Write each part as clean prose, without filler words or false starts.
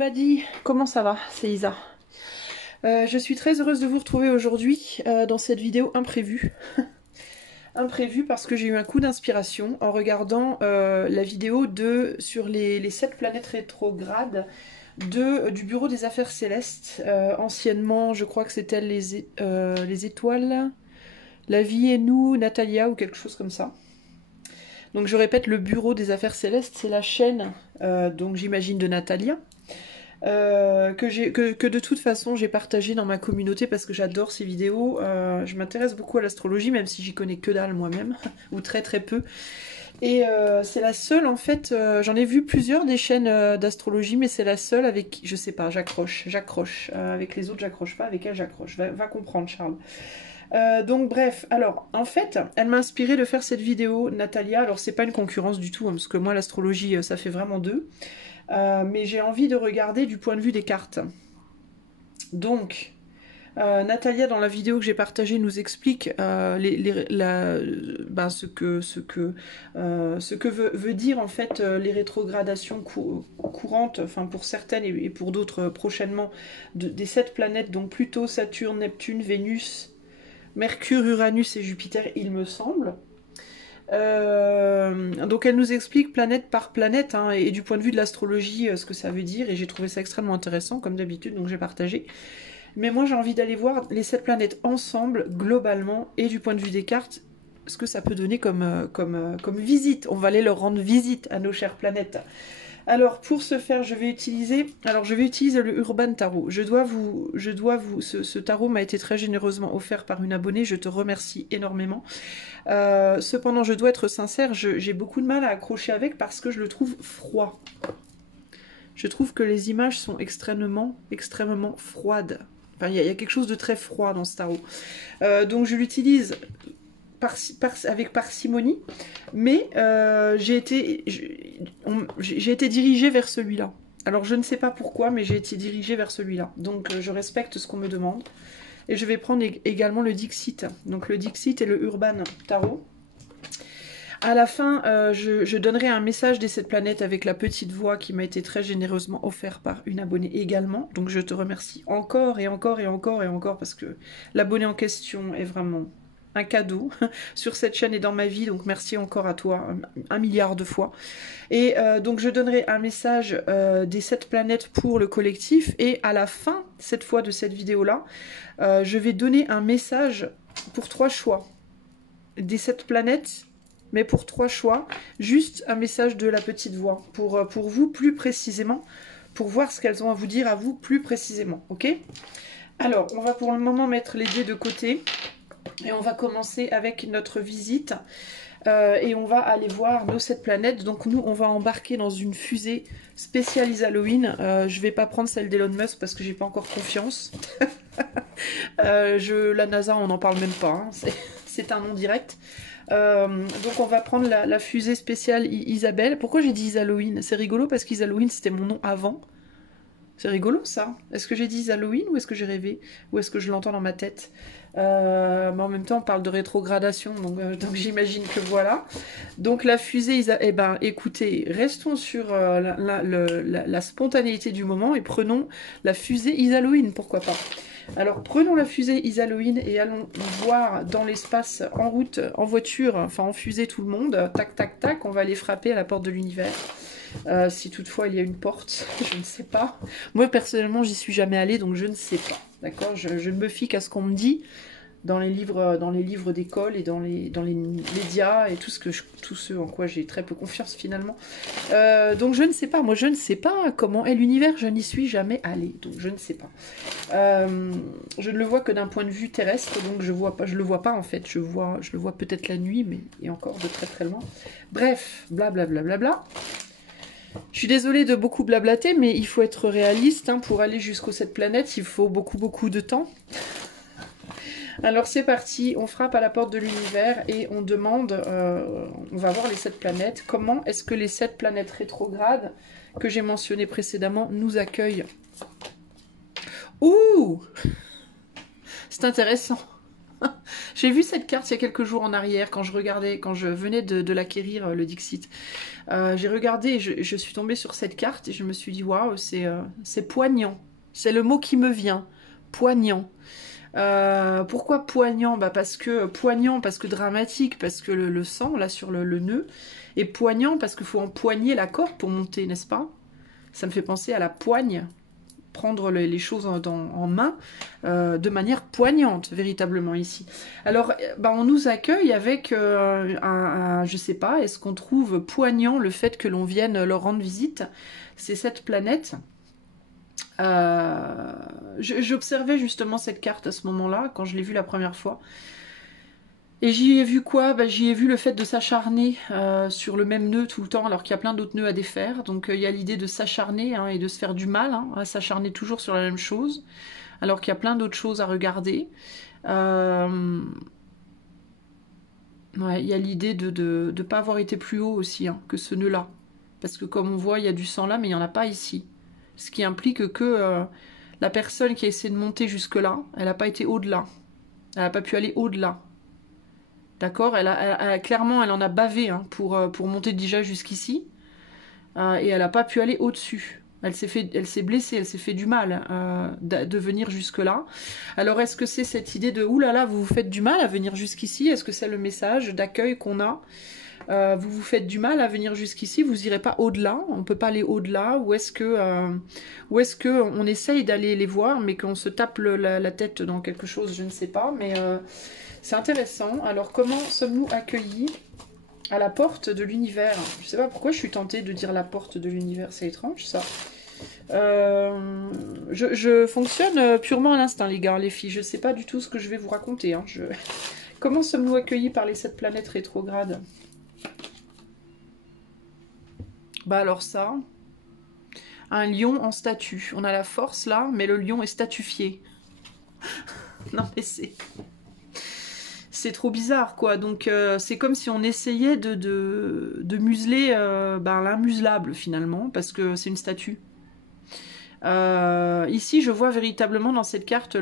everybody, comment ça va? C'est Isa. Je suis très heureuse de vous retrouver aujourd'hui dans cette vidéo imprévue. Imprévue parce que j'ai eu un coup d'inspiration en regardant la vidéo sur les 7 planètes rétrogrades du Bureau des Affaires Célestes. Anciennement, je crois que c'était les étoiles, la vie et nous, Natalia ou quelque chose comme ça. Donc je répète, le Bureau des Affaires Célestes, c'est la chaîne, donc j'imagine de Natalia, que de toute façon j'ai partagé dans ma communauté parce que j'adore ces vidéos. Je m'intéresse beaucoup à l'astrologie, même si j'y connais que dalle moi-même, ou très très peu. Et c'est la seule, en fait, j'en ai vu plusieurs des chaînes d'astrologie, mais c'est la seule avec qui, je sais pas, j'accroche. Avec les autres j'accroche pas, avec elle j'accroche. Va comprendre, Charles. Donc bref, alors en fait, elle m'a inspiré de faire cette vidéo, Natalia. Alors c'est pas une concurrence du tout, hein, parce que moi l'astrologie ça fait vraiment deux. Mais j'ai envie de regarder du point de vue des cartes. Donc, Natalia dans la vidéo que j'ai partagée nous explique ce que veut dire en fait les rétrogradations courantes, enfin pour certaines et pour d'autres prochainement, des 7 planètes, donc Pluto, Saturne, Neptune, Vénus, Mercure, Uranus et Jupiter, il me semble. Donc elle nous explique planète par planète, hein, et du point de vue de l'astrologie ce que ça veut dire, et j'ai trouvé ça extrêmement intéressant comme d'habitude, donc j'ai partagé. Mais moi j'ai envie d'aller voir les 7 planètes ensemble, globalement, et du point de vue des cartes, ce que ça peut donner comme visite. On va aller leur rendre visite à nos chères planètes. Alors pour ce faire, je vais utiliser le Urban Tarot. Ce tarot m'a été très généreusement offert par une abonnée, je te remercie énormément. Cependant, je dois être sincère, j'ai beaucoup de mal à accrocher avec parce que je le trouve froid. Je trouve que les images sont extrêmement froides. Enfin, il y a quelque chose de très froid dans ce tarot. Donc je l'utilise avec parcimonie, mais j'ai été dirigée vers celui-là. Alors je ne sais pas pourquoi, mais j'ai été dirigée vers celui-là. Donc je respecte ce qu'on me demande. Et je vais prendre également le Dixit. Donc le Dixit et le Urban Tarot. À la fin, je donnerai un message des 7 planètes avec la petite voix qui m'a été très généreusement offerte par une abonnée également. Donc je te remercie encore et encore et encore et encore parce que l'abonné en question est vraiment un cadeau sur cette chaîne et dans ma vie, donc merci encore à toi un milliard de fois. Et donc je donnerai un message des 7 planètes pour le collectif, et à la fin, cette fois de cette vidéo-là, je vais donner un message pour 3 choix des 7 planètes, mais pour 3 choix, juste un message de la petite voix, pour vous plus précisément, pour voir ce qu'elles ont à vous dire à vous plus précisément, ok? Alors, on va pour le moment mettre les dés de côté, et on va commencer avec notre visite, et on va aller voir nos 7 planètes. Donc nous, on va embarquer dans une fusée spéciale Halloween. Je vais pas prendre celle d'Elon Musk parce que j'ai pas encore confiance. La NASA, on n'en parle même pas, hein. C'est un nom direct. Donc on va prendre la fusée spéciale Isabelle. Pourquoi j'ai dit Halloween? C'est rigolo parce qu'Halloween c'était mon nom avant. C'est rigolo ça. Est-ce que j'ai dit Halloween ou est-ce que j'ai rêvé? Ou est-ce que je l'entends dans ma tête? Mais en même temps on parle de rétrogradation, donc j'imagine que voilà. Donc la fusée, eh ben écoutez, restons sur la spontanéité du moment et prenons la fusée Halloween, pourquoi pas. Alors prenons la fusée Halloween et allons voir dans l'espace, en route, en voiture, enfin en fusée tout le monde. Tac tac tac, on va aller frapper à la porte de l'univers. Si toutefois il y a une porte, je ne sais pas. Moi personnellement j'y suis jamais allée, donc je ne sais pas. D'accord, je ne me fie qu'à ce qu'on me dit dans les livres d'école et dans les médias et tout ce en quoi j'ai très peu confiance finalement. Donc je ne sais pas, moi je ne sais pas comment est l'univers, je n'y suis jamais allée, donc je ne sais pas. Je ne le vois que d'un point de vue terrestre, donc je le vois pas en fait, je le vois peut-être la nuit, mais et encore de très très loin. Bref, blablabla. Bla. Je suis désolée de beaucoup blablater, mais il faut être réaliste, hein, pour aller jusqu'aux 7 planètes, il faut beaucoup de temps. Alors c'est parti, on frappe à la porte de l'univers et on demande, on va voir les 7 planètes, comment est-ce que les 7 planètes rétrogrades que j'ai mentionnées précédemment nous accueillent. Ouh, c'est intéressant. J'ai vu cette carte il y a quelques jours en arrière, quand je regardais, quand je venais de l'acquérir, le Dixit. J'ai regardé, et je suis tombée sur cette carte, et je me suis dit, waouh, c'est poignant. C'est le mot qui me vient. Poignant. Pourquoi poignant? Bah parce que poignant, parce que dramatique, parce que le sang, là, sur le nœud, et poignant, parce qu'il faut empoigner la corde pour monter, n'est-ce pas? Ça me fait penser à la poigne, prendre les choses en main de manière poignante, véritablement, ici. Alors, bah, on nous accueille avec je sais pas, est-ce qu'on trouve poignant le fait que l'on vienne leur rendre visite? C'est cette planète. J'observais justement cette carte à ce moment-là, quand je l'ai vue la première fois. Et j'y ai vu quoi? Bah, j'y ai vu le fait de s'acharner sur le même nœud tout le temps, alors qu'il y a plein d'autres nœuds à défaire. Donc il y a l'idée de s'acharner et de se faire du mal, à s'acharner toujours sur la même chose, alors qu'il y a plein d'autres choses à regarder. Ouais, il y a l'idée de ne pas avoir été plus haut aussi que ce nœud-là. Parce que comme on voit, il y a du sang là, mais il n'y en a pas ici. Ce qui implique que la personne qui a essayé de monter jusque-là, elle n'a pas été au-delà. Elle n'a pas pu aller au-delà. D'accord, clairement, elle en a bavé pour monter déjà jusqu'ici. Et elle n'a pas pu aller au-dessus. Elle s'est blessée, elle s'est fait du mal de venir jusque-là. Alors, est-ce que c'est cette idée de « oulala, vous vous faites du mal à venir jusqu'ici » Est-ce que c'est le message d'accueil qu'on a vous vous faites du mal à venir jusqu'ici, vous irez pas au-delà, on peut pas aller au-delà, ou est-ce que on essaye d'aller les voir, mais qu'on se tape la tête dans quelque chose, je ne sais pas, mais c'est intéressant. Alors comment sommes-nous accueillis à la porte de l'univers? Je sais pas pourquoi je suis tentée de dire la porte de l'univers, c'est étrange ça. Je fonctionne purement à l'instinct, les gars, les filles, je sais pas du tout ce que je vais vous raconter. Comment sommes-nous accueillis par les 7 planètes rétrogrades? Bah alors ça, un lion en statue. On a la force là, mais le lion est statufié. Non mais c'est trop bizarre quoi. Donc c'est comme si on essayait de museler l'immuselable finalement, parce que c'est une statue. Ici je vois véritablement dans cette carte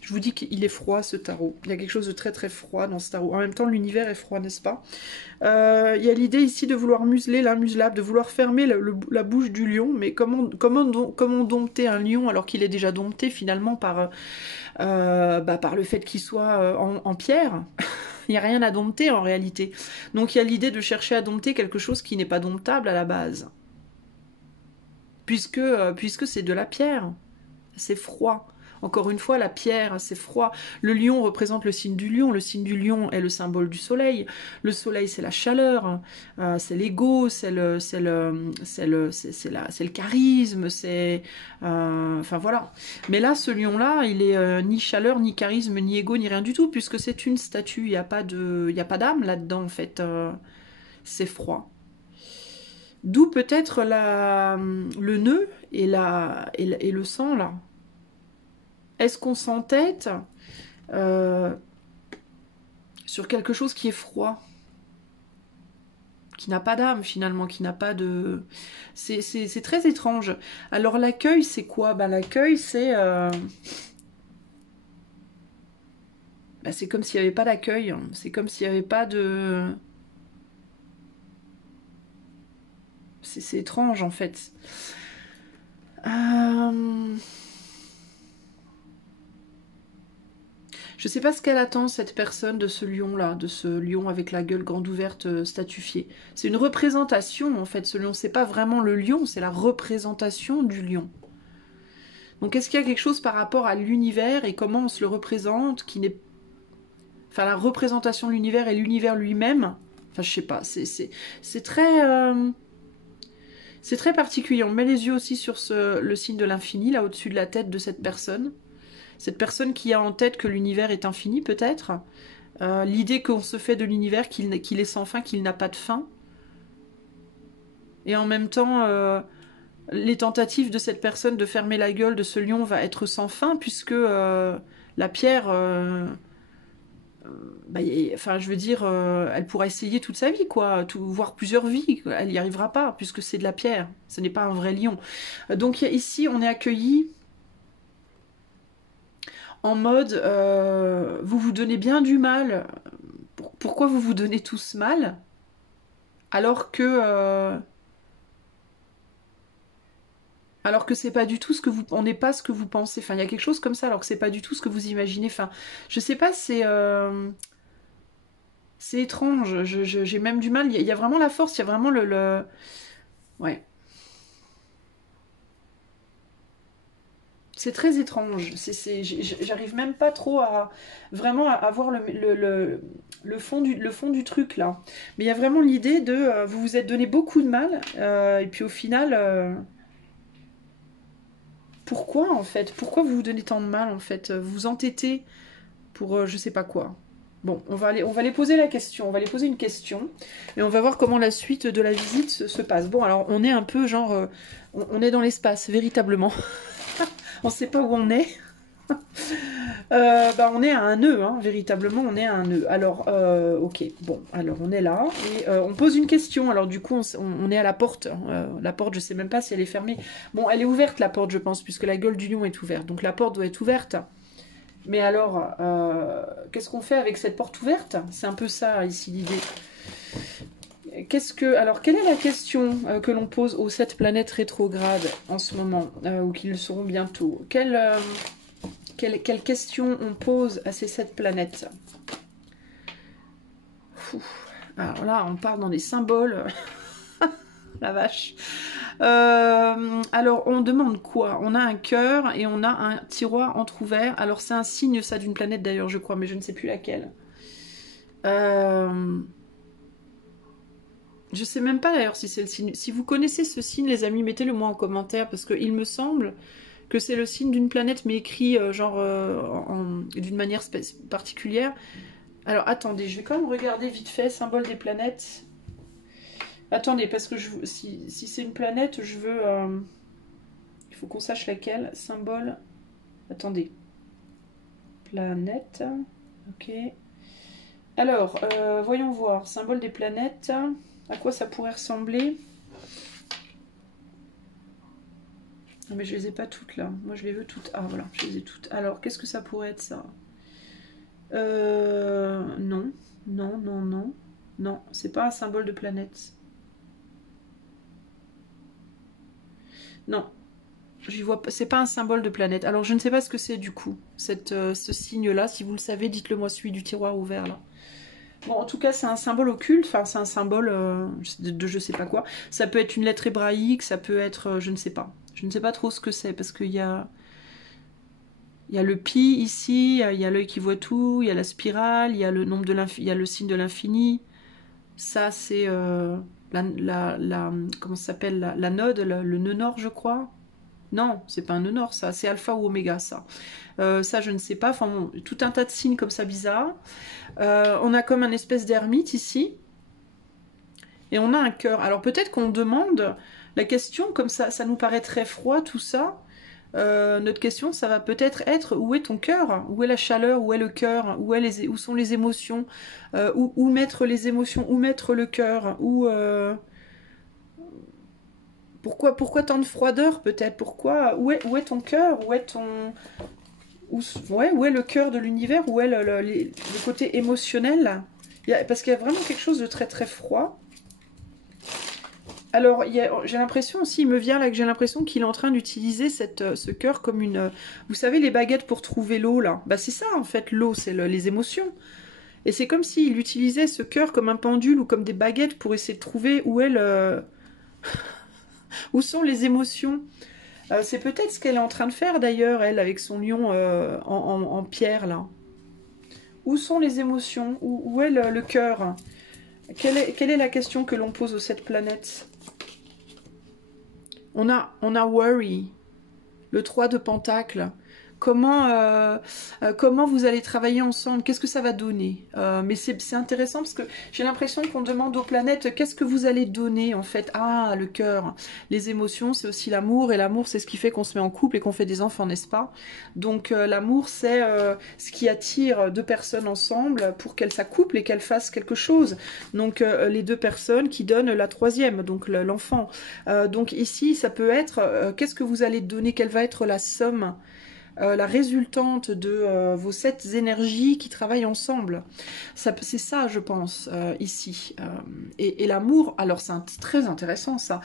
Je vous dis qu'il est froid ce tarot. Il y a quelque chose de très très froid dans ce tarot. En même temps l'univers est froid, n'est-ce pas? Il y a l'idée ici de vouloir museler l'immuselable, de vouloir fermer la bouche du lion, mais comment dompter un lion alors qu'il est déjà dompté finalement par le fait qu'il soit en pierre? Il n'y a rien à dompter en réalité. Donc il y a l'idée de chercher à dompter quelque chose qui n'est pas domptable à la base. Puisque c'est de la pierre. C'est froid. Encore une fois, la pierre, c'est froid. Le lion représente le signe du lion. Le signe du lion est le symbole du soleil. Le soleil, c'est la chaleur, c'est l'ego, c'est le charisme, enfin voilà. Mais là, ce lion-là, il est ni chaleur, ni charisme, ni ego, ni rien du tout, puisque c'est une statue. Il n'y a pas d'âme là-dedans, en fait. C'est froid. D'où peut-être le nœud et le sang, là. Est-ce qu'on s'entête sur quelque chose qui est froid, qui n'a pas d'âme finalement, qui n'a pas de... C'est très étrange. Alors l'accueil, c'est quoi? L'accueil, c'est c'est comme s'il n'y avait pas d'accueil. C'est comme s'il n'y avait pas de... C'est étrange en fait. Je sais pas ce qu'elle attend, cette personne, de ce lion-là, de ce lion avec la gueule grande ouverte statufiée. C'est une représentation, en fait, ce lion. C'est pas vraiment le lion, c'est la représentation du lion. Donc, est-ce qu'il y a quelque chose par rapport à l'univers et comment on se le représente qui n'est... Enfin, la représentation de l'univers et l'univers lui-même. Enfin, je sais pas, c'est très... C'est très particulier. On met les yeux aussi sur le signe de l'infini, là, au-dessus de la tête de cette personne. Cette personne qui a en tête que l'univers est infini, peut-être. L'idée qu'on se fait de l'univers, qu'il est sans fin, qu'il n'a pas de fin. Et en même temps, les tentatives de cette personne de fermer la gueule de ce lion va être sans fin, puisque la pierre... enfin, je veux dire, elle pourra essayer toute sa vie, quoi, voire plusieurs vies. Elle n'y arrivera pas, puisque c'est de la pierre. Ce n'est pas un vrai lion. Donc ici, on est accueillis... en mode vous vous donnez bien du mal. Pourquoi vous vous donnez tous mal alors que c'est pas du tout ce que vous, on n'est pas ce que vous pensez. Enfin, il y a quelque chose comme ça, alors que c'est pas du tout ce que vous imaginez. Enfin, je sais pas, c'est étrange. J'ai même du mal. Il y a vraiment la force. Il y a vraiment ouais. C'est très étrange. J'arrive même pas trop à vraiment à voir le fond du truc là. Mais il y a vraiment l'idée de vous vous êtes donné beaucoup de mal et puis au final, pourquoi en fait? Pourquoi vous vous donnez tant de mal en fait? Vous vous entêtez pour je sais pas quoi. Bon, on va les poser la question, on va les poser une question et on va voir comment la suite de la visite se passe. Bon, alors on est un peu genre, on est dans l'espace véritablement. On sait pas où on est. Bah, on est à un nœud, hein, véritablement, on est à un nœud. Alors, ok, bon, alors on est là et on pose une question. Alors, du coup, on est à la porte. La porte, je sais même pas si elle est fermée. Bon, elle est ouverte, la porte, je pense, puisque la gueule du lion est ouverte. Donc, la porte doit être ouverte. Mais alors, qu'est-ce qu'on fait avec cette porte ouverte? C'est un peu ça, ici, l'idée. Alors, quelle est la question que l'on pose aux 7 planètes rétrogrades en ce moment, ou qui le seront bientôt? Quelle question on pose à ces 7 planètes? Alors là, on part dans des symboles. La vache. Alors, on demande quoi? On a un cœur et on a un tiroir entrouvert. Alors, c'est un signe, ça, d'une planète d'ailleurs, je crois, mais je ne sais plus laquelle. Je sais même pas d'ailleurs si c'est le signe. Si vous connaissez ce signe, les amis, mettez-le moi en commentaire, parce qu'il me semble que c'est le signe d'une planète, mais écrit d'une manière particulière. Alors, attendez, je vais quand même regarder vite fait, symbole des planètes. Attendez, parce que si c'est une planète, je veux... il faut qu'on sache laquelle. Symbole... Attendez. Planète. Ok. Alors, voyons voir. Symbole des planètes. À quoi ça pourrait ressembler? Non, mais je les ai pas toutes là. Moi, je les veux toutes. Ah, voilà, je les ai toutes. Alors, qu'est-ce que ça pourrait être, ça? Non. Non, non, non. Non, c'est pas un symbole de planète. Non, j'y vois pas. C'est pas un symbole de planète. Alors je ne sais pas ce que c'est du coup, ce signe-là. Si vous le savez, dites-le moi, celui du tiroir ouvert là. Bon, en tout cas, c'est un symbole occulte. Enfin, c'est un symbole de je sais pas quoi. Ça peut être une lettre hébraïque, ça peut être, je ne sais pas. Je ne sais pas trop ce que c'est parce il y a le pi ici, il y a l'œil qui voit tout, il y a la spirale, il y a le nombre de il y a le signe de l'infini. Ça, c'est comment ça s'appelle la node, le nœud nord, je crois. Non, c'est pas un nœud nord, ça. C'est alpha ou oméga, ça. Ça, je ne sais pas. Enfin, bon, tout un tas de signes comme ça bizarres. On a comme un espèce d'ermite ici. Et on a un cœur. Alors, peut-être qu'on demande la question, comme ça nous paraît très froid, tout ça. Notre question, ça va peut-être être où est ton cœur? Où est la chaleur? Où est le cœur? Où sont les émotions? Où mettre les émotions? Où mettre le cœur? Pourquoi tant de froideur peut-être? Où est ton cœur? Où est le cœur de l'univers? Où est le côté émotionnel? Parce qu'il y a vraiment quelque chose de très très froid. Alors, j'ai l'impression aussi, il me vient là que j'ai l'impression qu'il est en train d'utiliser ce cœur comme une... Vous savez, les baguettes pour trouver l'eau, là. Bah, c'est ça, en fait, l'eau, c'est les émotions. Et c'est comme s'il utilisait ce cœur comme un pendule ou comme des baguettes pour essayer de trouver où sont les émotions. C'est peut-être ce qu'elle est en train de faire, d'ailleurs, elle, avec son lion en pierre, là. Où sont les émotions? Où est le cœur? Quelle est la question que l'on pose aux 7 planètes? On a worry, le 3 de pentacle. Comment vous allez travailler ensemble? Qu'est-ce que ça va donner? Mais c'est intéressant parce que j'ai l'impression qu'on demande aux planètes qu'est-ce que vous allez donner en fait. Ah, le cœur, les émotions, c'est aussi l'amour. Et l'amour, c'est ce qui fait qu'on se met en couple et qu'on fait des enfants, n'est-ce pas? Donc l'amour, c'est ce qui attire deux personnes ensemble pour qu'elles s'accouplent et qu'elles fassent quelque chose. Donc les deux personnes qui donnent la troisième, donc l'enfant. Donc ici, ça peut être qu'est-ce que vous allez donner? Quelle va être la somme la résultante de vos 7 énergies qui travaillent ensemble. C'est ça, je pense, ici. Et l'amour, alors c'est très intéressant ça.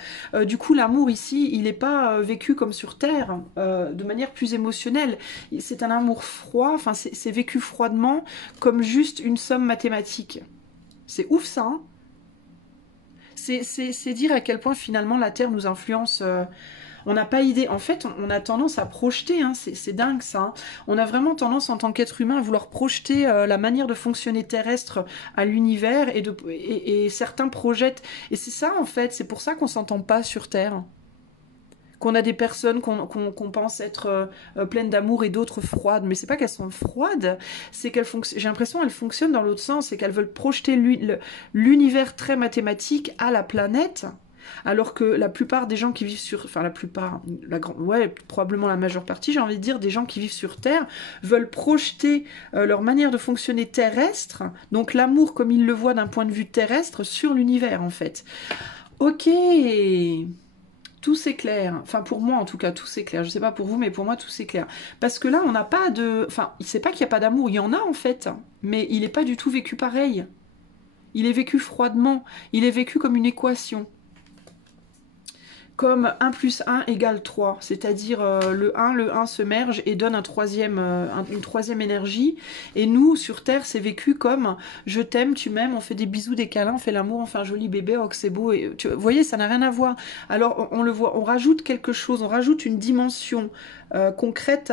Du coup, l'amour ici, il n'est pas vécu comme sur Terre, de manière plus émotionnelle. C'est un amour froid, enfin c'est vécu froidement, comme juste une somme mathématique. C'est ouf ça, hein. C'est dire à quel point finalement la Terre nous influence. On n'a pas idée. En fait, on a tendance à projeter, hein, c'est dingue ça. Hein. On a vraiment tendance en tant qu'être humain à vouloir projeter la manière de fonctionner terrestre à l'univers et certains projettent. Et c'est ça en fait, c'est pour ça qu'on s'entend pas sur Terre. Qu'on a des personnes qu'on pense être pleines d'amour et d'autres froides. Mais c'est pas qu'elles sont froides, c'est qu'elles j'ai l'impression qu'elles fonctionnent dans l'autre sens, c'est qu'elles veulent projeter l'univers très mathématique à la planète. Alors que la plupart des gens qui vivent sur... Enfin, la plupart, ouais, probablement la majeure partie, j'ai envie de dire, des gens qui vivent sur Terre veulent projeter leur manière de fonctionner terrestre, donc l'amour comme ils le voient d'un point de vue terrestre, sur l'univers, en fait. Ok, tout s'éclaire. Enfin, pour moi, en tout cas, tout s'éclaire. Je sais pas pour vous, mais pour moi, tout s'éclaire. Parce que là, on n'a pas de... Enfin, c'est pas qu'il n'y a pas d'amour, il y en a, en fait. Mais il n'est pas du tout vécu pareil. Il est vécu froidement. Il est vécu comme une équation. Comme 1 plus 1 égale 3, c'est-à-dire le 1 se merge et donne une troisième énergie. Et nous, sur Terre, c'est vécu comme je t'aime, tu m'aimes, on fait des bisous, des câlins, on fait l'amour, on fait un joli bébé, oh que c'est beau. Et, vous voyez, ça n'a rien à voir. Alors, on le voit, on rajoute quelque chose, on rajoute une dimension concrète,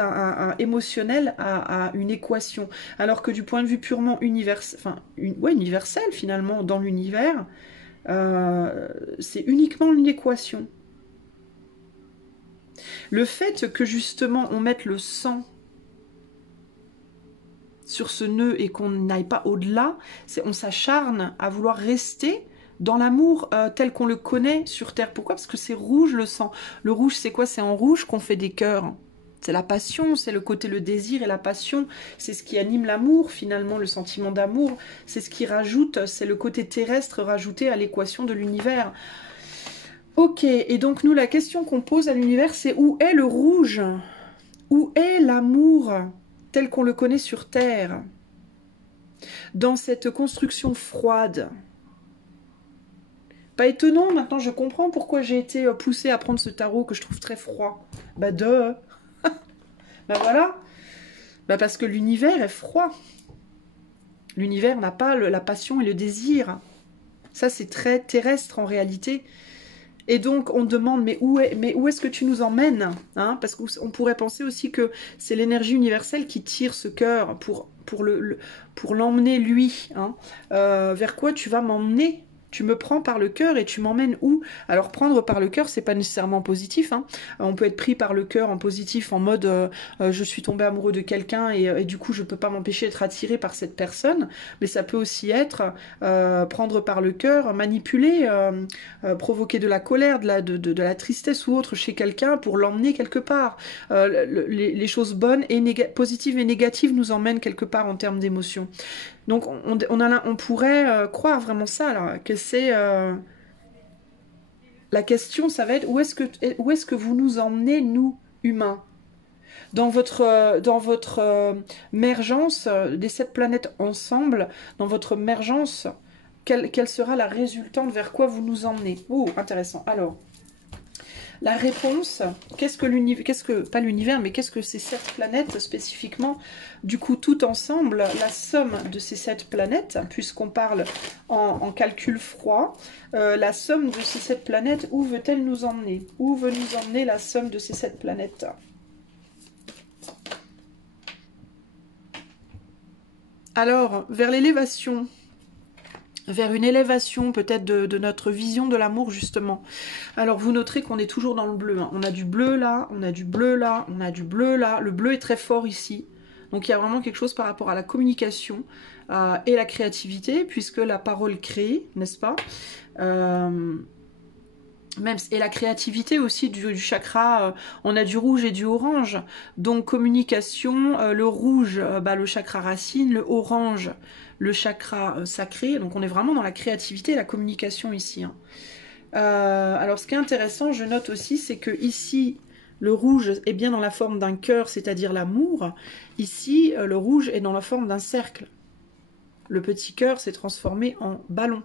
émotionnelle à une équation. Alors que du point de vue purement universel, universel finalement, dans l'univers, c'est uniquement une équation. Le fait que justement on mette le sang sur ce nœud et qu'on n'aille pas au-delà, on s'acharne à vouloir rester dans l'amour tel qu'on le connaît sur Terre. Pourquoi? Parce que c'est rouge le sang. Le rouge, c'est quoi? C'est en rouge qu'on fait des cœurs. C'est la passion, c'est le côté, le désir et la passion. C'est ce qui anime l'amour, finalement, le sentiment d'amour. C'est ce qui rajoute, c'est le côté terrestre rajouté à l'équation de l'univers. Ok, et donc nous, la question qu'on pose à l'univers, c'est où est le rouge? Où est l'amour tel qu'on le connaît sur Terre? Dans cette construction froide. Pas étonnant, maintenant je comprends pourquoi j'ai été poussée à prendre ce tarot que je trouve très froid. Bah bah voilà. Bah parce que l'univers est froid. L'univers n'a pas la passion et le désir. Ça c'est très terrestre en réalité. Et donc, on demande, mais où est-ce que tu nous emmènes, hein? Parce qu'on pourrait penser aussi que c'est l'énergie universelle qui tire ce cœur pour l'emmener, lui. Hein? Vers quoi tu vas m'emmener? Tu me prends par le cœur et tu m'emmènes où? Alors, prendre par le cœur, c'est pas nécessairement positif. Hein. On peut être pris par le cœur en positif, en mode je suis tombé amoureux de quelqu'un et du coup, je peux pas m'empêcher d'être attiré par cette personne. Mais ça peut aussi être prendre par le cœur, manipuler, provoquer de la colère, de la tristesse ou autre chez quelqu'un pour l'emmener quelque part. Les choses bonnes et positives et négatives nous emmènent quelque part en termes d'émotions. Donc on pourrait croire vraiment ça, là, que c'est... La question, ça va être où est-ce que vous nous emmenez, nous, humains? Dans votre mergence des 7 planètes ensemble, dans votre mergence, quelle sera la résultante, vers quoi vous nous emmenez? Oh, intéressant. Alors, la réponse, pas l'univers, mais qu'est-ce que ces 7 planètes spécifiquement? Du coup, tout ensemble, la somme de ces 7 planètes, puisqu'on parle en calcul froid, la somme de ces 7 planètes, où veut-elle nous emmener? Où veut nous emmener la somme de ces 7 planètes? Alors, vers l'élévation. Vers une élévation peut-être de notre vision de l'amour justement. Alors vous noterez qu'on est toujours dans le bleu. Hein. On a du bleu là, on a du bleu là, on a du bleu là. Le bleu est très fort ici. Donc il y a vraiment quelque chose par rapport à la communication et la créativité, puisque la parole crée, n'est-ce pas et la créativité aussi du chakra, on a du rouge et du orange. Donc communication, le rouge, le chakra racine, le orange, le chakra sacré. Donc on est vraiment dans la créativité et la communication ici. Hein. Alors ce qui est intéressant, je note aussi, c'est que ici, Le rouge est bien dans la forme d'un cœur, c'est-à-dire l'amour. Ici, le rouge est dans la forme d'un cercle. Le petit cœur s'est transformé en ballon.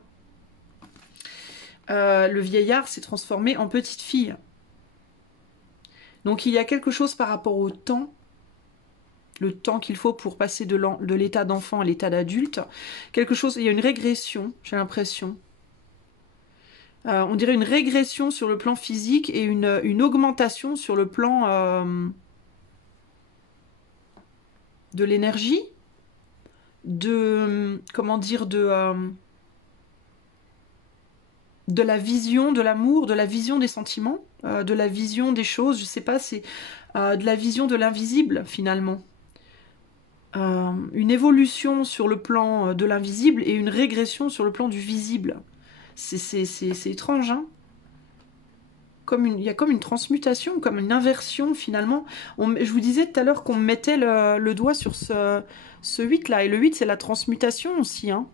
Le vieillard s'est transformé en petite fille. Donc il y a quelque chose par rapport au temps, le temps qu'il faut pour passer de l'état d'enfant à l'état d'adulte. Quelque chose, il y a une régression, j'ai l'impression. On dirait une régression sur le plan physique et une augmentation sur le plan de l'énergie, de, comment dire, de la vision de l'amour, de la vision des sentiments, de la vision des choses, je sais pas, c'est de la vision de l'invisible finalement. Une évolution sur le plan de l'invisible et une régression sur le plan du visible. C'est étrange, hein. Il y a comme une transmutation, comme une inversion finalement. Je vous disais tout à l'heure qu'on mettait le doigt sur ce 8 là, et le 8 c'est la transmutation aussi, hein.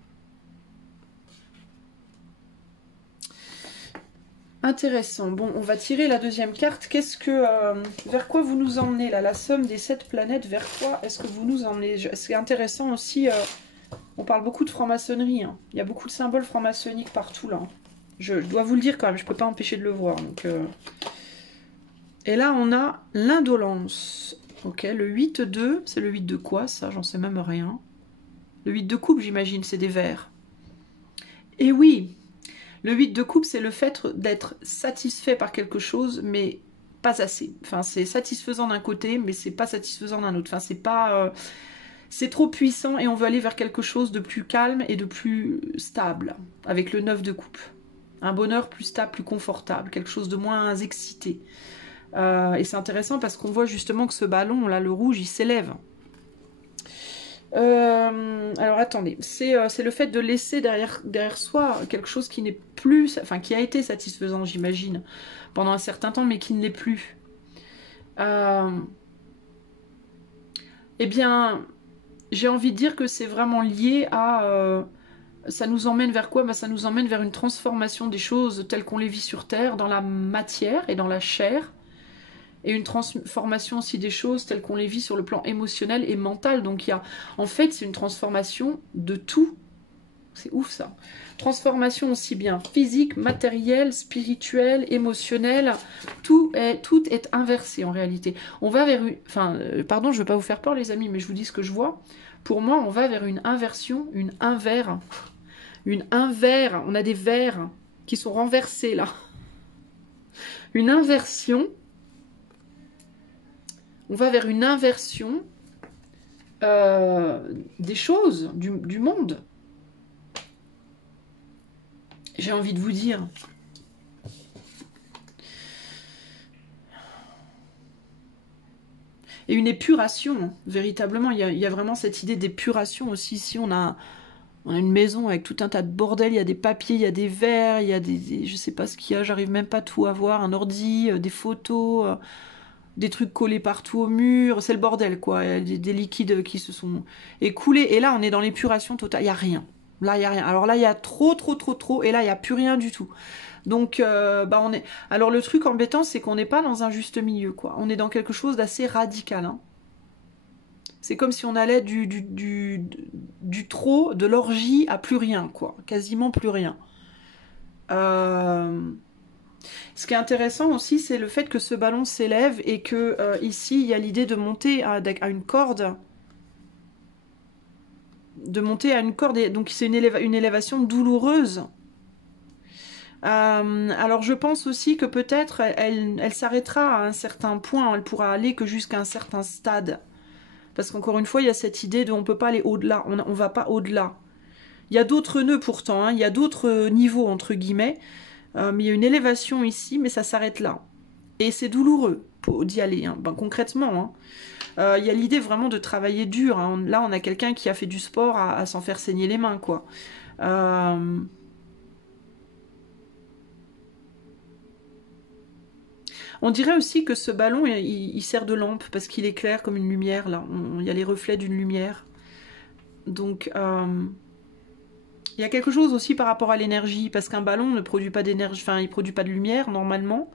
Intéressant. Bon, on va tirer la deuxième carte. Vers quoi vous nous emmenez là? La somme des 7 planètes, vers quoi est-ce que vous nous emmenez? C'est intéressant aussi. On parle beaucoup de franc-maçonnerie, hein. Il y a beaucoup de symboles franc-maçonniques partout là. Je dois vous le dire quand même, je peux pas empêcher de le voir. Donc, et là, on a l'indolence. Ok, le 8-2, c'est le 8 de quoi ça? J'en sais même rien. Le 8 de coupe, j'imagine, c'est des vers. Et oui, le 8 de coupe, c'est le fait d'être satisfait par quelque chose, mais pas assez. Enfin, c'est satisfaisant d'un côté, mais c'est pas satisfaisant d'un autre. Enfin, c'est pas... c'est trop puissant et on veut aller vers quelque chose de plus calme et de plus stable, avec le 9 de coupe. Un bonheur plus stable, plus confortable, quelque chose de moins excité. Et c'est intéressant parce qu'on voit justement que ce ballon, là, le rouge, il s'élève. Alors attendez, c'est le fait de laisser derrière soi quelque chose qui n'est plus, enfin qui a été satisfaisant, j'imagine, pendant un certain temps, mais qui ne l'est plus. Eh bien, j'ai envie de dire que c'est vraiment lié à... ça nous emmène vers quoi? Bah, ça nous emmène vers une transformation des choses telles qu'on les vit sur Terre, dans la matière et dans la chair, et une transformation aussi des choses telles qu'on les vit sur le plan émotionnel et mental. Donc il y a, en fait, c'est une transformation de tout. C'est ouf ça. Transformation aussi bien physique, matérielle, spirituelle, émotionnelle. Tout est inversé en réalité. On va vers une... Enfin, pardon, je ne veux pas vous faire peur les amis, mais je vous dis ce que je vois. Pour moi, on va vers une inversion, une inverse. Une inverse. On a des vers qui sont renversés là. Une inversion. On va vers une inversion des choses, du monde. J'ai envie de vous dire. Et une épuration, véritablement. Il y a vraiment cette idée d'épuration aussi. Ici, on a une maison avec tout un tas de bordel. Il y a des papiers, il y a des verres, il y a je sais pas ce qu'il y a, j'arrive même pas à tout à voir. Un ordi, des photos, des trucs collés partout au mur. C'est le bordel, quoi. Il y a des liquides qui se sont écoulés. Et là, on est dans l'épuration totale. Il n'y a rien. Là, il n'y a rien. Alors là, il y a trop. Et là, il n'y a plus rien du tout. Donc, bah, on est... Alors, le truc embêtant, c'est qu'on n'est pas dans un juste milieu, quoi. On est dans quelque chose d'assez radical, hein. C'est comme si on allait du trop, de l'orgie à plus rien, quoi. Quasiment plus rien. Ce qui est intéressant aussi, c'est le fait que ce ballon s'élève et que ici, il y a l'idée de monter à une corde. De monter à une corde. Et donc, c'est une élévation douloureuse. Alors, je pense aussi que peut-être elle s'arrêtera à un certain point. Elle pourra aller que jusqu'à un certain stade. Parce qu'encore une fois, il y a cette idée de on ne peut pas aller au-delà. On ne va pas au-delà. Il y a d'autres nœuds pourtant. Hein, il y a d'autres niveaux, entre guillemets. Mais il y a une élévation ici, mais ça s'arrête là. Et c'est douloureux d'y aller, hein. Ben, concrètement. Hein. Il y a l'idée vraiment de travailler dur. Hein. Là, on a quelqu'un qui a fait du sport à s'en faire saigner les mains, quoi. On dirait aussi que ce ballon, il sert de lampe, parce qu'il éclaire comme une lumière, là. Il y a les reflets d'une lumière. Donc, il y a quelque chose aussi par rapport à l'énergie, parce qu'un ballon ne produit pas d'énergie, enfin, il produit pas de lumière, normalement.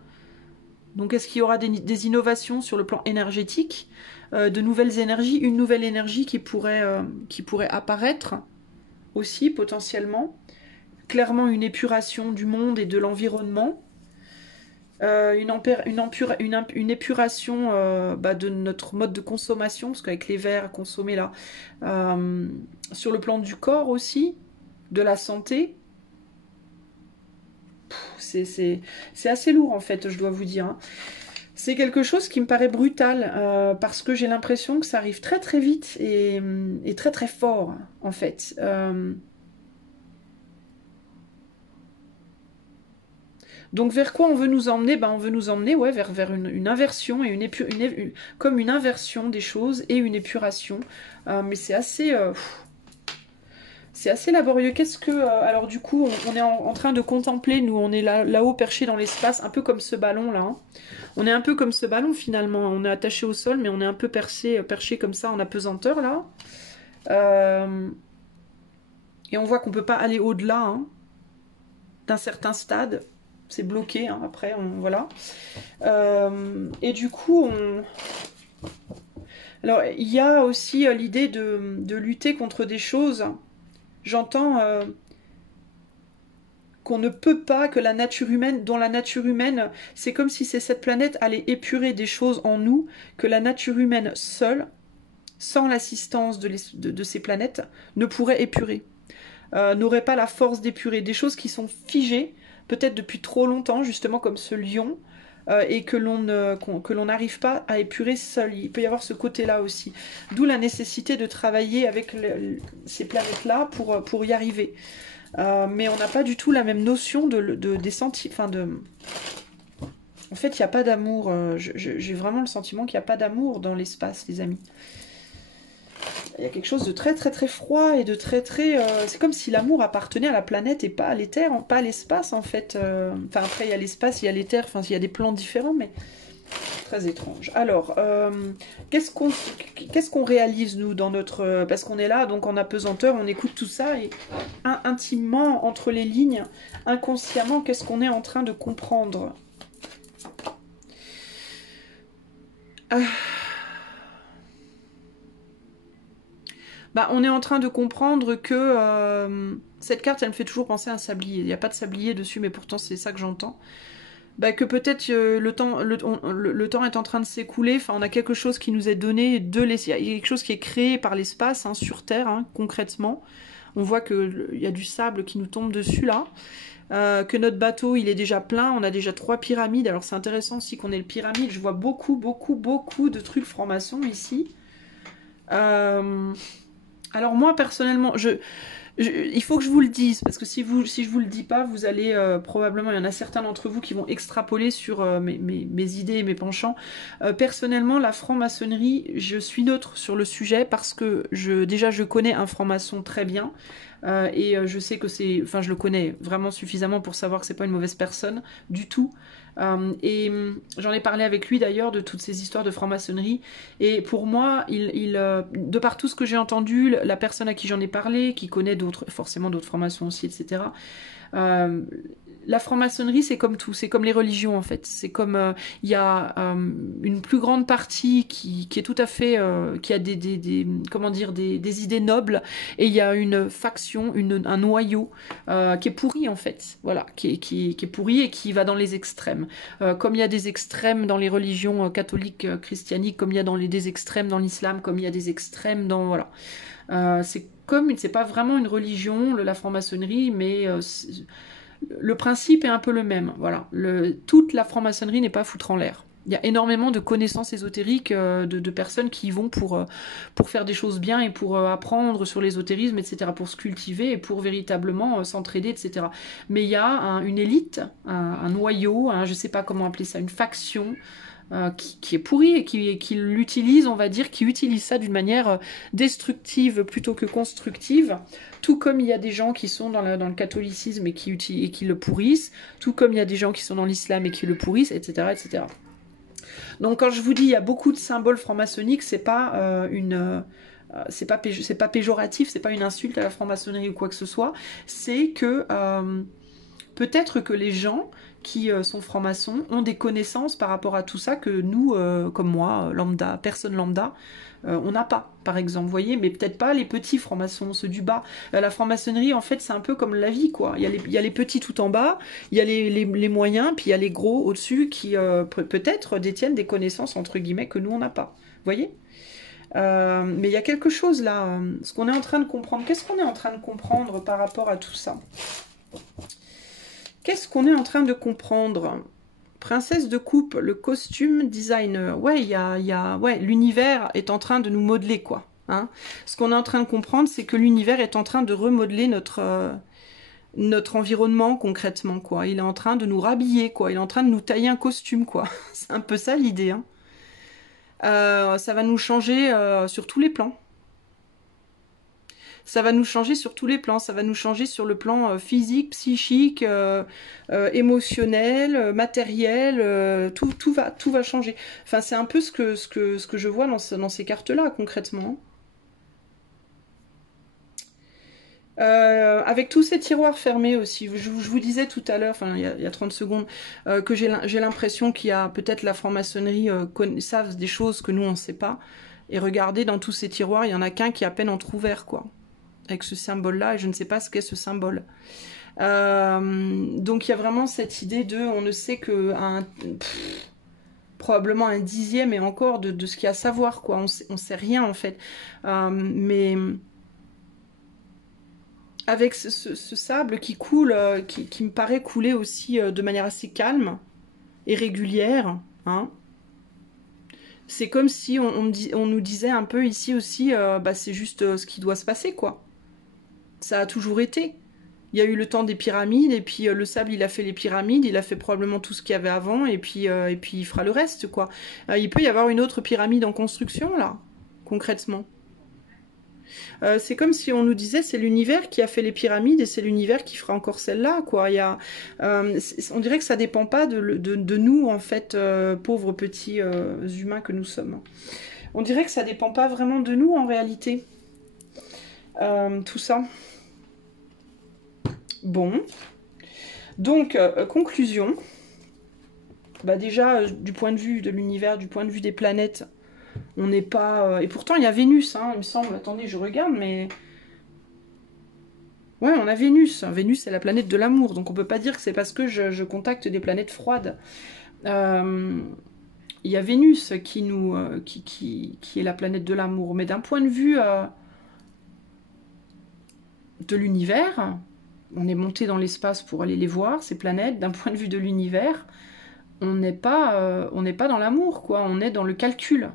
Donc est-ce qu'il y aura des innovations sur le plan énergétique, de nouvelles énergies, une nouvelle énergie qui pourrait apparaître aussi potentiellement, clairement une épuration du monde et de l'environnement, une épuration de notre mode de consommation, parce qu'avec les verres consommés là, sur le plan du corps aussi, de la santé. C'est assez lourd en fait, je dois vous dire. Hein. C'est quelque chose qui me paraît brutal, parce que j'ai l'impression que ça arrive très très vite et très très fort en fait. Donc vers quoi on veut nous emmener? On veut nous emmener vers une inversion et comme une inversion des choses et une épuration. Mais c'est assez laborieux. Qu'est-ce que... alors du coup, on est en train de contempler, nous on est là-haut perché dans l'espace, un peu comme ce ballon là. Hein. On est un peu comme ce ballon finalement. On est attaché au sol, mais on est un peu perché comme ça en apesanteur là. Et on voit qu'on peut pas aller au-delà hein, d'un certain stade. C'est bloqué, hein, après, voilà. Et du coup, alors, il y a aussi l'idée de lutter contre des choses. J'entends qu'on ne peut pas, que la nature humaine, dont la nature humaine, c'est comme si cette planète allait épurer des choses en nous, que la nature humaine seule, sans l'assistance de ces planètes, ne pourrait épurer. N'aurait pas la force d'épurer. Des choses qui sont figées, peut-être depuis trop longtemps, justement comme ce lion, et que l'on n'arrive pas à épurer seul. Il peut y avoir ce côté-là aussi. D'où la nécessité de travailler avec ces planètes-là pour y arriver. Mais on n'a pas du tout la même notion des sentiments. En fait, il n'y a pas d'amour. J'ai vraiment le sentiment qu'il n'y a pas d'amour dans l'espace, les amis. Il y a quelque chose de très très très froid et de très très... c'est comme si l'amour appartenait à la planète et pas à l'éther, pas à l'espace en fait. Enfin après il y a l'espace, il y a l'éther, enfin il y a des plans différents mais très étrange. Alors, qu'est-ce qu'on réalise nous dans notre... parce qu'on est là, donc en apesanteur, on écoute tout ça et intimement, entre les lignes, inconsciemment, qu'est-ce qu'on est en train de comprendre? On est en train de comprendre que cette carte, elle me fait toujours penser à un sablier. Il n'y a pas de sablier dessus, mais pourtant c'est ça que j'entends. Que peut-être le temps est en train de s'écouler. Enfin, on a quelque chose qui nous est donné il y a quelque chose qui est créé par l'espace, hein, sur Terre, hein, concrètement. On voit qu'il y a du sable qui nous tombe dessus là. Que notre bateau, il est déjà plein. On a déjà 3 pyramides. Alors c'est intéressant aussi qu'on ait le pyramide. Je vois beaucoup, beaucoup, beaucoup de trucs francs-maçons ici. Alors moi, personnellement, il faut que je vous le dise, parce que si je vous le dis pas, vous allez probablement, il y en a certains d'entre vous qui vont extrapoler sur mes idées et mes penchants. Personnellement, la franc-maçonnerie, je suis neutre sur le sujet parce que déjà je connais un franc-maçon très bien. Je sais que enfin je le connais vraiment suffisamment pour savoir que c'est pas une mauvaise personne du tout. J'en ai parlé avec lui d'ailleurs de toutes ces histoires de franc-maçonnerie. Et pour moi, de par tout ce que j'ai entendu, la personne à qui j'en ai parlé, qui connaît forcément d'autres francs-maçons aussi, etc. La franc-maçonnerie, c'est comme tout, c'est comme les religions en fait. C'est comme il y a une plus grande partie qui est tout à fait, qui a comment dire, des idées nobles, et il y a une faction, un noyau qui est pourri en fait, voilà, qui est pourri et qui va dans les extrêmes. Comme il y a des extrêmes dans les religions catholiques, christianiques, comme il y a des extrêmes dans l'islam, comme il y a des extrêmes dans voilà. C'est pas vraiment une religion, la franc-maçonnerie, mais le principe est un peu le même. Voilà. Toute la franc-maçonnerie n'est pas foutre en l'air. Il y a énormément de connaissances ésotériques de personnes qui y vont pour faire des choses bien et pour apprendre sur l'ésotérisme, etc., pour se cultiver et pour véritablement s'entraider, etc. Mais il y a une élite, un noyau, je ne sais pas comment appeler ça, une faction qui est pourri et qui l'utilise, on va dire, qui utilise ça d'une manière destructive plutôt que constructive, tout comme il y a des gens qui sont dans le catholicisme et qui le pourrissent, tout comme il y a des gens qui sont dans l'islam et qui le pourrissent, etc., etc. Donc quand je vous dis il y a beaucoup de symboles franc-maçonniques, c'est pas c'est pas péjoratif, c'est pas une insulte à la franc-maçonnerie ou quoi que ce soit, c'est que peut-être que les gens qui sont francs-maçons ont des connaissances par rapport à tout ça que nous, comme moi, lambda, personne lambda, on n'a pas, par exemple, vous voyez, mais peut-être pas les petits francs-maçons, ceux du bas. La franc-maçonnerie, en fait, c'est un peu comme la vie, quoi. Il y a les petits tout en bas, il y a les moyens, puis il y a les gros au-dessus qui, peut-être, détiennent des connaissances, entre guillemets, que nous, on n'a pas. Vous voyez? Mais il y a quelque chose là, ce qu'on est en train de comprendre. Qu'est-ce qu'on est en train de comprendre par rapport à tout ça? Qu'est-ce qu'on est en train de comprendre? Princesse de coupe, le costume designer. Ouais, ouais, l'univers est en train de nous modeler, quoi. Hein, ce qu'on est en train de comprendre, c'est que l'univers est en train de remodeler notre environnement concrètement, quoi. Il est en train de nous rhabiller, quoi. Il est en train de nous tailler un costume, quoi. C'est un peu ça l'idée, hein. Ça va nous changer sur tous les plans. Ça va nous changer sur tous les plans. Ça va nous changer sur le plan physique, psychique, émotionnel, matériel. Tout va changer. Enfin, c'est un peu ce que je vois dans ces cartes-là, concrètement. Avec tous ces tiroirs fermés aussi, je vous disais tout à l'heure, enfin il y a 30 secondes, que j'ai l'impression qu'il y a peut-être la franc-maçonnerie savent des choses que nous on ne sait pas. Et regardez, dans tous ces tiroirs, il y en a qu'un qui est à peine entrouvert, quoi. Avec ce symbole-là, et je ne sais pas ce qu'est ce symbole. Donc il y a vraiment cette idée de, on ne sait que probablement un dixième et encore de ce qu'il y a à savoir, quoi. On sait rien en fait. Mais avec ce sable qui coule, qui me paraît couler aussi de manière assez calme et régulière, hein. C'est comme si on nous disait un peu ici aussi, bah, c'est juste ce qui doit se passer, quoi. Ça a toujours été. Il y a eu le temps des pyramides, et puis le sable, il a fait les pyramides, il a fait probablement tout ce qu'il y avait avant, et puis il fera le reste, quoi. Il peut y avoir une autre pyramide en construction, là, concrètement. C'est comme si on nous disait, c'est l'univers qui a fait les pyramides, et c'est l'univers qui fera encore celle-là, quoi. On dirait que ça dépend pas de nous, en fait, pauvres petits humains que nous sommes. On dirait que ça dépend pas vraiment de nous, en réalité. Tout ça. Bon. Donc, conclusion. Bah déjà, du point de vue de l'univers, du point de vue des planètes, on n'est pas... Et pourtant, il y a Vénus, hein, il me semble. Attendez, je regarde, mais... Ouais, on a Vénus. Vénus, c'est la planète de l'amour. Donc, on peut pas dire que c'est parce que je contacte des planètes froides. Il y a Vénus qui est la planète de l'amour. Mais d'un point de vue de l'univers... On est monté dans l'espace pour aller les voir, ces planètes. D'un point de vue de l'univers, on n'est pas dans l'amour, quoi. On est dans le calcul,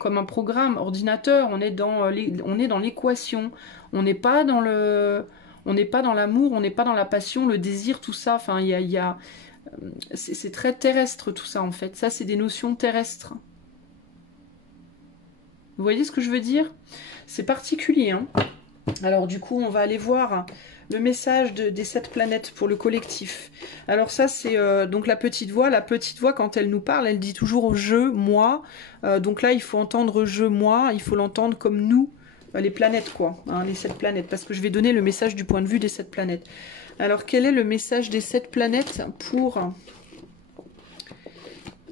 comme un programme ordinateur. On est dans l'équation. On n'est pas dans l'amour, on n'est pas dans la passion, le désir, tout ça. Enfin, c'est très terrestre tout ça en fait. Ça, c'est des notions terrestres. Vous voyez ce que je veux dire? C'est particulier, hein. Alors du coup, on va aller voir le message des 7 planètes pour le collectif. Alors ça, c'est donc la petite voix. La petite voix, quand elle nous parle, elle dit toujours « je »,« moi ». Donc là, il faut entendre « je »,« moi ». Il faut l'entendre comme nous, les planètes, quoi. Hein, les 7 planètes. Parce que je vais donner le message du point de vue des 7 planètes. Alors, quel est le message des 7 planètes pour...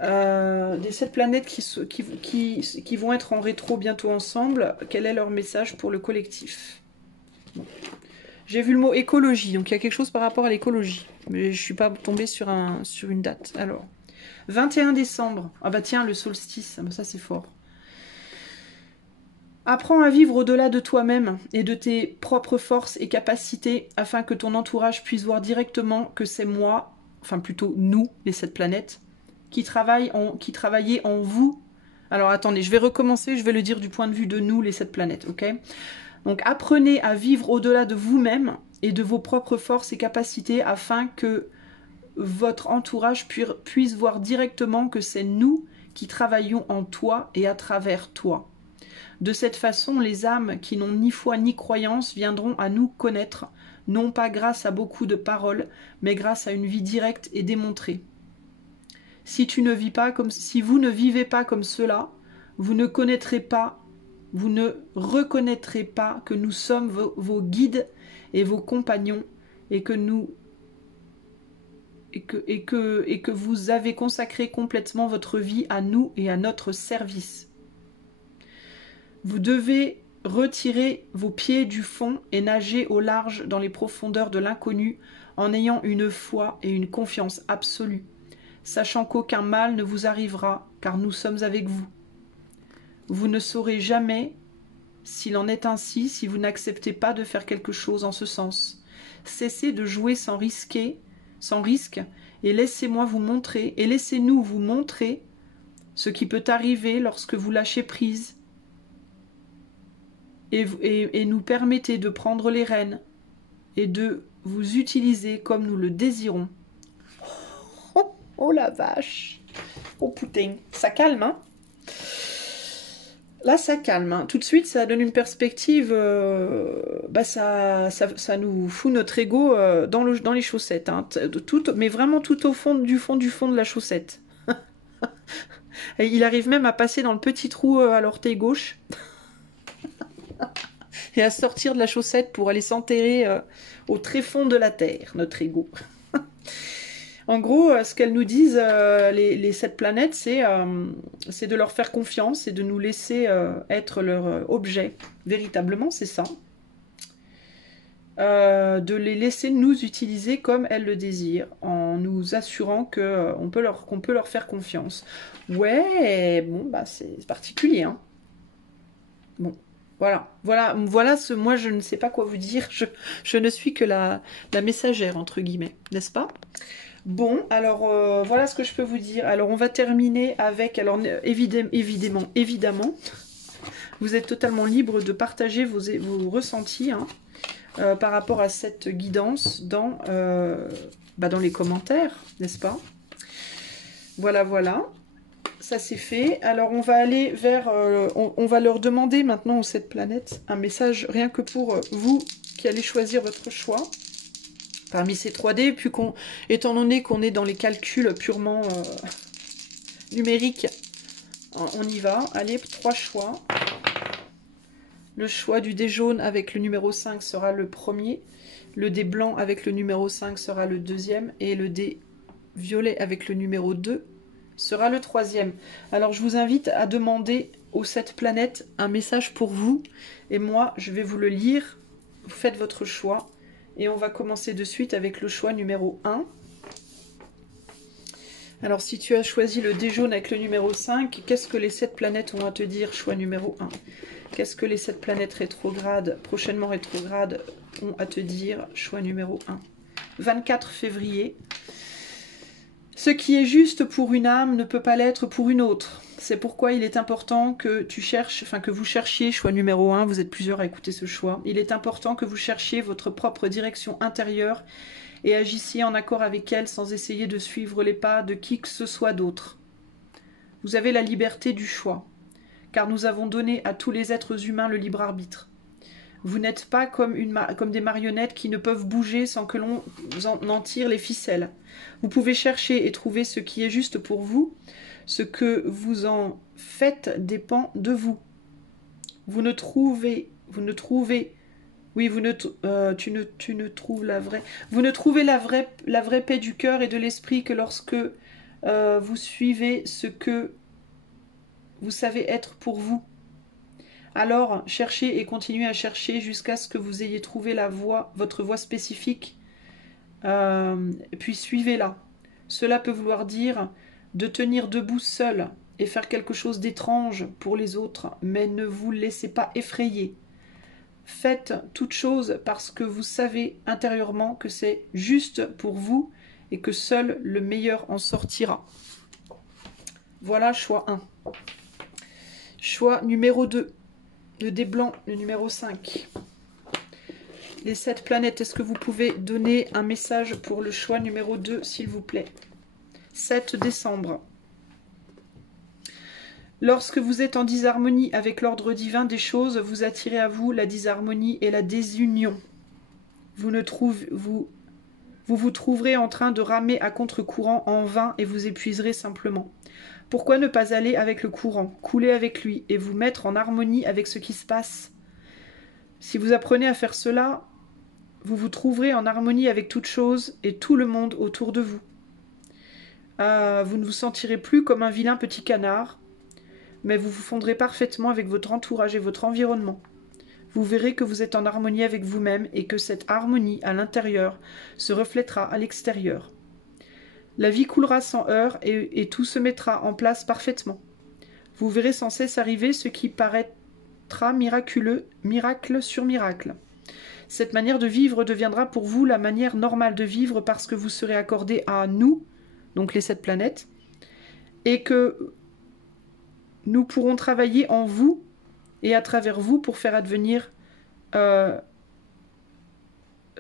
des 7 planètes qui vont être en rétro bientôt ensemble, quel est leur message pour le collectif? Bon. J'ai vu le mot écologie, donc il y a quelque chose par rapport à l'écologie. Mais je ne suis pas tombée sur une date. Alors, 21 décembre. Ah bah tiens, le solstice, ah bah ça c'est fort. Apprends à vivre au-delà de toi-même et de tes propres forces et capacités afin que ton entourage puisse voir directement que c'est moi, enfin plutôt nous, les 7 planètes, qui travaillait en vous. Alors attendez, je vais recommencer, je vais le dire du point de vue de nous, les 7 planètes, ok? Donc apprenez à vivre au-delà de vous-même et de vos propres forces et capacités afin que votre entourage puisse voir directement que c'est nous qui travaillons en toi et à travers toi. De cette façon, les âmes qui n'ont ni foi ni croyance viendront à nous connaître, non pas grâce à beaucoup de paroles, mais grâce à une vie directe et démontrée. Si vous ne vivez pas comme cela, vous ne reconnaîtrez pas que nous sommes vos guides et vos compagnons et que nous et que vous avez consacré complètement votre vie à nous et à notre service. Vous devez retirer vos pieds du fond et nager au large dans les profondeurs de l'inconnu en ayant une foi et une confiance absolue, sachant qu'aucun mal ne vous arrivera car nous sommes avec vous. Vous ne saurez jamais s'il en est ainsi si vous n'acceptez pas de faire quelque chose en ce sens. Cessez de jouer sans risque, et laissez-moi vous montrer, et laissez-nous vous montrer ce qui peut arriver lorsque vous lâchez prise et nous permettez de prendre les rênes et de vous utiliser comme nous le désirons. Oh, oh la vache! Oh putain, ça calme, hein? Là, ça calme. Hein. Tout de suite, ça donne une perspective. Ça nous fout notre ego dans les chaussettes. Hein. Mais vraiment tout au fond de la chaussette. Et il arrive même à passer dans le petit trou à l'orteil gauche. Et à sortir de la chaussette pour aller s'enterrer au tréfonds de la terre, notre ego. En gros, ce qu'elles nous disent, les 7 planètes, c'est de leur faire confiance et de nous laisser être leur objet. Véritablement, c'est ça. De les laisser nous utiliser comme elles le désirent, en nous assurant qu'on peut leur faire confiance. Ouais, bon, bah c'est particulier, hein. Bon. Voilà, moi je ne sais pas quoi vous dire, je ne suis que la messagère, entre guillemets, n'est-ce pas? Bon, alors voilà ce que je peux vous dire. Alors on va terminer avec, alors évidemment, vous êtes totalement libre de partager vos ressentis hein, par rapport à cette guidance dans les commentaires, n'est-ce pas? Voilà. Ça c'est fait. Alors on va aller vers... on va leur demander maintenant aux 7 planètes un message rien que pour vous qui allez choisir votre choix parmi ces 3D. Puis étant donné qu'on est dans les calculs purement numériques, on y va. Allez, 3 choix. Le choix du dé jaune avec le numéro 5 sera le premier. Le dé blanc avec le numéro 5 sera le deuxième. Et le dé violet avec le numéro 2 sera le troisième. Alors je vous invite à demander aux 7 planètes un message pour vous. Et moi, je vais vous le lire. Vous faites votre choix. Et on va commencer de suite avec le choix numéro 1. Alors si tu as choisi le dé jaune avec le numéro 5, qu'est-ce que les 7 planètes ont à te dire, choix numéro 1? Qu'est-ce que les 7 planètes rétrogrades, prochainement rétrogrades, ont à te dire, choix numéro 1? 24 février. Ce qui est juste pour une âme ne peut pas l'être pour une autre. C'est pourquoi il est important que vous cherchiez, choix numéro 1, vous êtes plusieurs à écouter ce choix. Il est important que vous cherchiez votre propre direction intérieure et agissiez en accord avec elle sans essayer de suivre les pas de qui que ce soit d'autre. Vous avez la liberté du choix, car nous avons donné à tous les êtres humains le libre arbitre. Vous n'êtes pas comme des marionnettes qui ne peuvent bouger sans que l'on en tire les ficelles. Vous pouvez chercher et trouver ce qui est juste pour vous. Ce que vous en faites dépend de vous. Tu ne trouvez la vraie paix du cœur et de l'esprit que lorsque vous suivez ce que vous savez être pour vous. Alors, cherchez et continuez à chercher jusqu'à ce que vous ayez trouvé votre voie spécifique, puis suivez-la. Cela peut vouloir dire de tenir debout seul et faire quelque chose d'étrange pour les autres, mais ne vous laissez pas effrayer. Faites toute chose parce que vous savez intérieurement que c'est juste pour vous et que seul le meilleur en sortira. Voilà, choix 1. Choix numéro 2. Le dé blanc, le numéro 5. Les 7 planètes, est-ce que vous pouvez donner un message pour le choix numéro 2, s'il vous plaît? 7 décembre. Lorsque vous êtes en disharmonie avec l'ordre divin des choses, vous attirez à vous la disharmonie et la désunion. Vous vous trouverez en train de ramer à contre-courant en vain et vous épuiserez simplement. Pourquoi ne pas aller avec le courant, couler avec lui et vous mettre en harmonie avec ce qui se passe? Si vous apprenez à faire cela, vous vous trouverez en harmonie avec toute chose et tout le monde autour de vous. Vous ne vous sentirez plus comme un vilain petit canard, mais vous vous fondrez parfaitement avec votre entourage et votre environnement. Vous verrez que vous êtes en harmonie avec vous-même et que cette harmonie à l'intérieur se reflètera à l'extérieur. La vie coulera sans heurts et tout se mettra en place parfaitement. Vous verrez sans cesse arriver ce qui paraîtra miraculeux, miracle sur miracle. Cette manière de vivre deviendra pour vous la manière normale de vivre parce que vous serez accordé à nous, donc les 7 planètes, et que nous pourrons travailler en vous et à travers vous pour faire advenir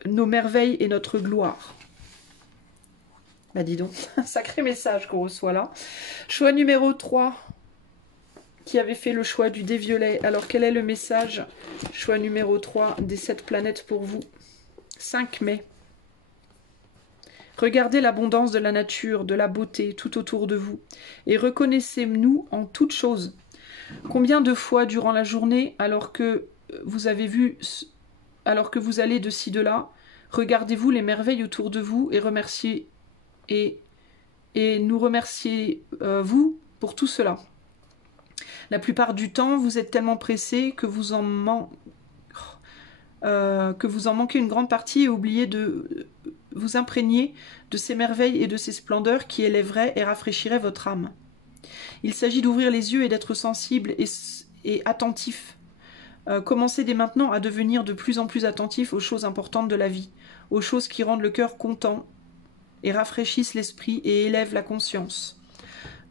nos merveilles et notre gloire. Bah dis donc, un sacré message qu'on reçoit là. Choix numéro 3, qui avait fait le choix du dé violet. Alors quel est le message? Choix numéro 3 des 7 planètes pour vous. 5 mai. Regardez l'abondance de la nature, de la beauté tout autour de vous, et reconnaissez-nous en toutes choses. Combien de fois durant la journée, alors que vous allez de ci de là, regardez-vous les merveilles autour de vous et remerciez et nous remerciez vous pour tout cela. La plupart du temps, vous êtes tellement pressé que vous en manquez une grande partie et oubliez de vous imprégner de ces merveilles et de ces splendeurs qui élèveraient et rafraîchiraient votre âme. Il s'agit d'ouvrir les yeux et d'être sensible et attentif. Commencez dès maintenant à devenir de plus en plus attentif aux choses importantes de la vie, aux choses qui rendent le cœur content et rafraîchissent l'esprit et élèvent la conscience.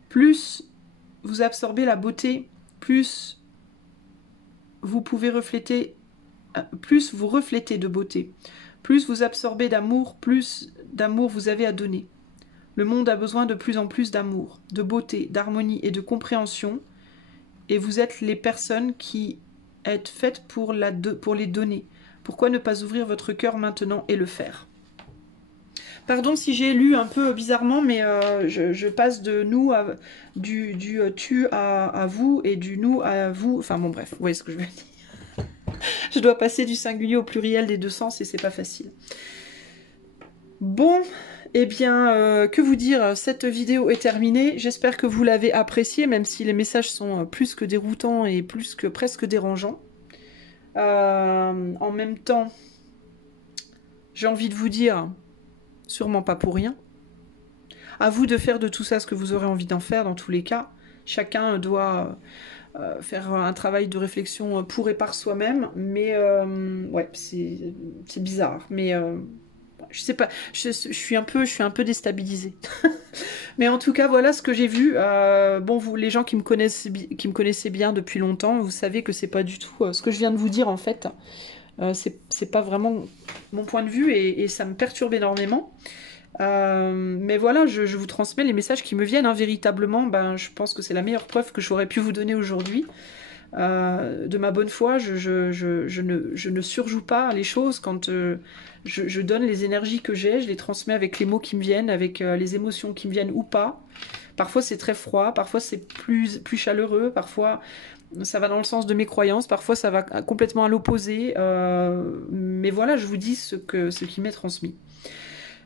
Plus vous absorbez la beauté, plus vous reflétez de beauté. Plus vous absorbez d'amour, plus d'amour vous avez à donner. Le monde a besoin de plus en plus d'amour, de beauté, d'harmonie et de compréhension, et vous êtes les personnes qui êtes faites pour les donner. Pourquoi ne pas ouvrir votre cœur maintenant et le faire? Pardon si j'ai lu un peu bizarrement, mais je passe de nous à du tu à vous et du nous à vous. Enfin bon bref, vous voyez ce que je veux dire. Je dois passer du singulier au pluriel des deux sens et c'est pas facile. Bon, eh bien, que vous dire, cette vidéo est terminée. J'espère que vous l'avez appréciée, même si les messages sont plus que déroutants et plus que presque dérangeants. En même temps, j'ai envie de vous dire, sûrement pas pour rien. À vous de faire de tout ça ce que vous aurez envie d'en faire, dans tous les cas. Chacun doit faire un travail de réflexion pour et par soi-même, mais ouais, c'est bizarre, mais je sais pas, je suis un peu déstabilisée. Mais en tout cas, voilà ce que j'ai vu. Bon, vous, les gens qui me connaissaient bien depuis longtemps, vous savez que c'est pas du tout ce que je viens de vous dire en fait. C'est pas vraiment mon point de vue et ça me perturbe énormément. Mais voilà, je vous transmets les messages qui me viennent, hein, véritablement. Ben, je pense que c'est la meilleure preuve que j'aurais pu vous donner aujourd'hui. De ma bonne foi, je ne surjoue pas les choses quand je donne les énergies que j'ai, je les transmets avec les mots qui me viennent, avec les émotions qui me viennent ou pas. Parfois c'est très froid, parfois c'est plus chaleureux, parfois ça va dans le sens de mes croyances, parfois ça va complètement à l'opposé. Mais voilà, je vous dis ce qui m'est transmis.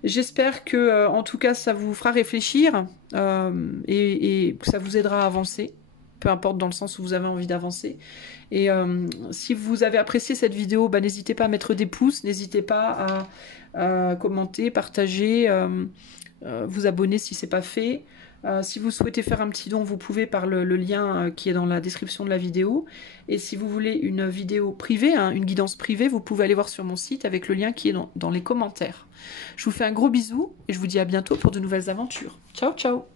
J'espère que, en tout cas, ça vous fera réfléchir et que ça vous aidera à avancer, peu importe dans le sens où vous avez envie d'avancer. Et si vous avez apprécié cette vidéo, bah, n'hésitez pas à mettre des pouces, n'hésitez pas à commenter, partager, vous abonner si ce n'est pas fait. Si vous souhaitez faire un petit don, vous pouvez par le lien qui est dans la description de la vidéo. Et si vous voulez une vidéo privée, hein, une guidance privée, vous pouvez aller voir sur mon site avec le lien qui est dans les commentaires. Je vous fais un gros bisou et je vous dis à bientôt pour de nouvelles aventures. Ciao, ciao!